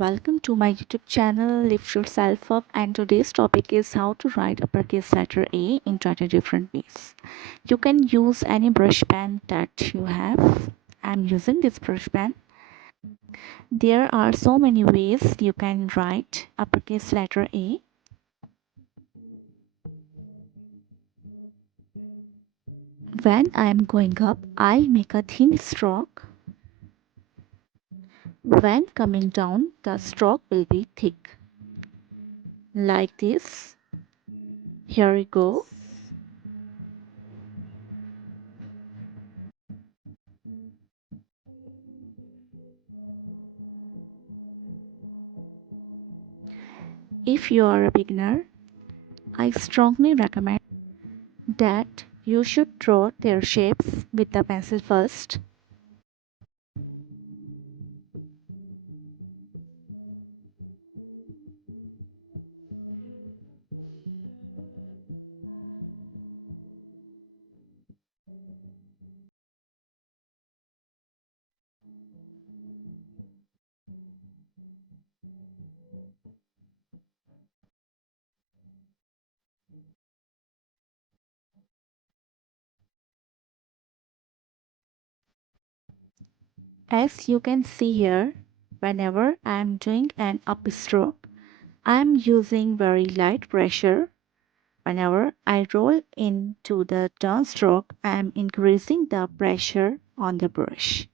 Welcome to my YouTube channel, Lift Yourself Up, and today's topic is how to write uppercase letter A in 20 different ways. You can use any brush pen that you have. I'm using this brush pen. There are so many ways you can write uppercase letter A. When I'm going up, I make a thin stroke. When coming down, the stroke will be thick. Like this. Here we go. If you are a beginner, I strongly recommend that you should draw their shapes with the pencil first. As you can see here, whenever I am doing an upstroke, I am using very light pressure. Whenever I roll into the downstroke, I am increasing the pressure on the brush.